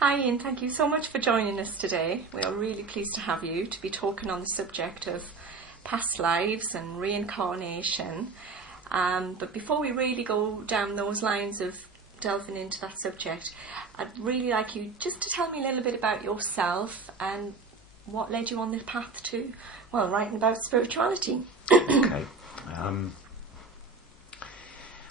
Hi Ian, thank you so much for joining us today. We are really pleased to have you to be talking on the subject of past lives and reincarnation. But before we really go down those lines of delving into that subject, I'd really like you just to tell me a little bit about yourself and what led you on the path to, well, writing about spirituality. Okay.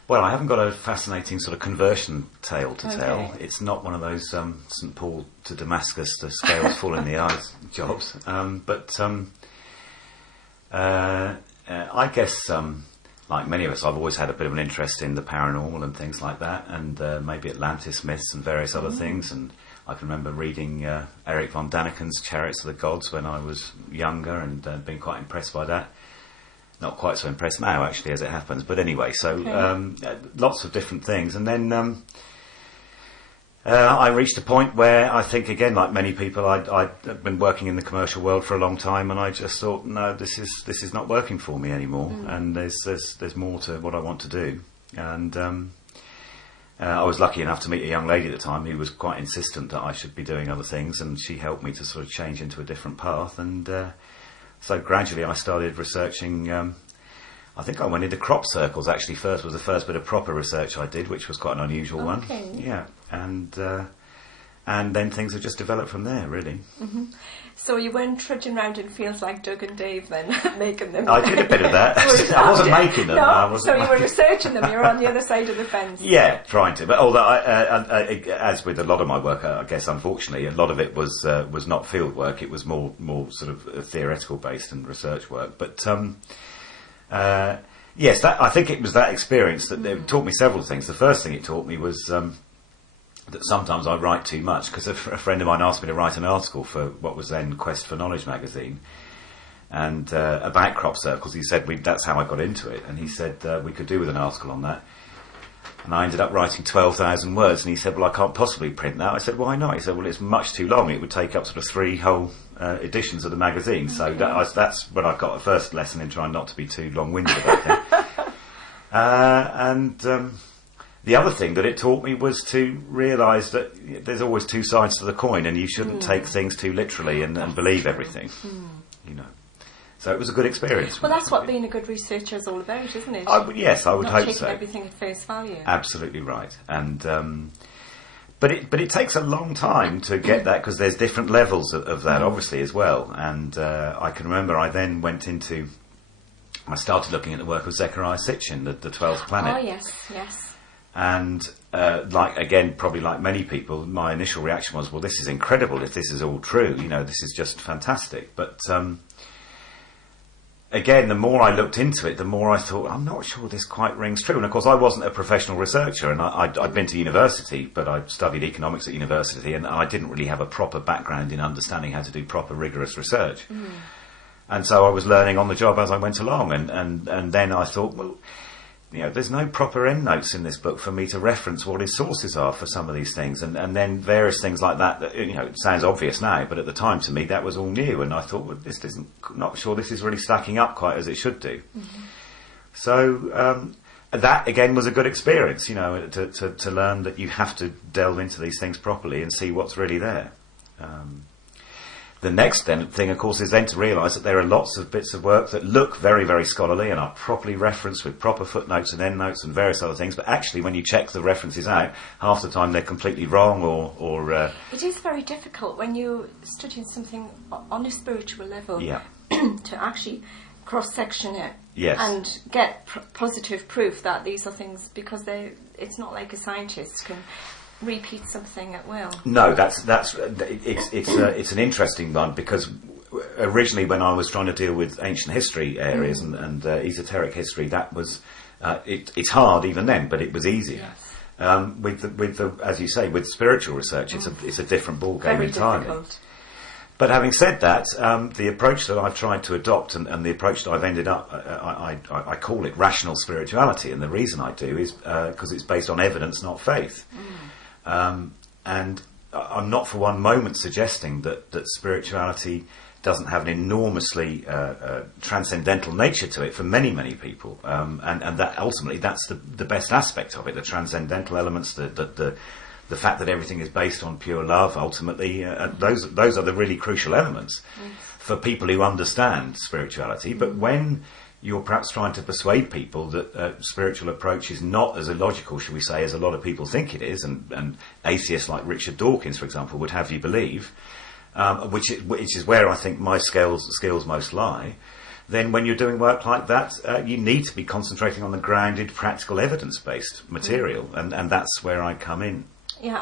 Well, I haven't got a fascinating sort of conversion tale to tell. It's not one of those St. Paul to Damascus, the scales fall in the eyes jobs. I guess, like many of us, I've always had a bit of an interest in the paranormal and things like that, and maybe Atlantis myths and various other things. And I can remember reading Erich von Daniken's Chariots of the Gods when I was younger and being quite impressed by that. Not quite so impressed now, actually, as it happens. But anyway, so lots of different things. And then I reached a point where I think, again, like many people, I'd been working in the commercial world for a long time, and I just thought, no, this is not working for me anymore. And there's more to what I want to do. And I was lucky enough to meet a young lady at the time who was quite insistent that I should be doing other things, and she helped me to sort of change into a different path. And so gradually I started researching. I think I went into crop circles actually first, was the first bit of proper research I did, which was quite an unusual one. Yeah, and then things have just developed from there, really. Mm-hmm. So you weren't trudging around in fields like Doug and Dave then, making them? I did a bit of that. I wasn't making them. No, so you were researching them, you were on the other side of the fence. Yeah, trying to. But although, as with a lot of my work, I guess unfortunately, a lot of it was not field work, it was more sort of theoretical based and research work. But yes, I think it was that experience that it taught me several things. The first thing it taught me was that sometimes I write too much, because a friend of mine asked me to write an article for what was then Quest for Knowledge magazine, and about crop circles. He said that's how I got into it, and he said we could do with an article on that. And I ended up writing 12,000 words, and he said, well, I can't possibly print that. I said, why not? He said, well, it's much too long. It would take up sort of 3 whole editions of the magazine. So that's when I got the first lesson in trying not to be too long-winded about it. The other thing that it taught me was to realise that there's always two sides to the coin, and you shouldn't take things too literally and believe everything, you know. So it was a good experience. Well, that's what being a good researcher is all about, isn't it? Yes, I would hope so. Not taking everything at face value. Absolutely right. And but it takes a long time to get that, because there's different levels of that, obviously, as well. And I can remember I then I started looking at the work of Zecharia Sitchin, the 12th Planet. Oh, yes. And probably like many people, my initial reaction was, well, this is incredible if this is all true. You know, this is just fantastic. But again, the more I looked into it, the more I thought, I'm not sure this quite rings true. And of course, I wasn't a professional researcher, and I'd been to university, but I studied economics at university, and I didn't really have a proper background in understanding how to do proper, rigorous research. And so I was learning on the job as I went along, and then I thought, well, you know, there's no proper endnotes in this book for me to reference what his sources are for some of these things, and then various things like that, you know, it sounds obvious now, but at the time to me that was all new, and I thought, well, not sure this is really stacking up quite as it should do. So that again was a good experience, you know, to learn that you have to delve into these things properly and see what's really there. The next thing, of course, is then to realise that there are lots of bits of work that look very, very scholarly and are properly referenced with proper footnotes and endnotes and various other things, but actually when you check the references out, half the time they're completely wrong or It is very difficult when you're studying something on a spiritual level to actually cross-section it and get positive proof that these are things, because it's not like a scientist can repeat something at will. No, it's an interesting one, because originally when I was trying to deal with ancient history areas and esoteric history, that was it's hard even then, but it was easier. With the as you say, with spiritual research, it's a different ball game entirely. Difficult. But having said that, the approach that I've tried to adopt and the approach that I've ended up, I call it rational spirituality, and the reason I do is because it's based on evidence, not faith. And I'm not for one moment suggesting that spirituality doesn't have an enormously transcendental nature to it for many, many people, and that ultimately that's the best aspect of it, the transcendental elements, the the fact that everything is based on pure love, ultimately, those are the really crucial elements for people who understand spirituality. But when you're perhaps trying to persuade people that a spiritual approach is not as illogical, shall we say, as a lot of people think it is, and atheists like Richard Dawkins, for example, would have you believe, which is where I think my skills most lie, then when you're doing work like that, you need to be concentrating on the grounded, practical, evidence-based material, and that's where I come in. Yeah.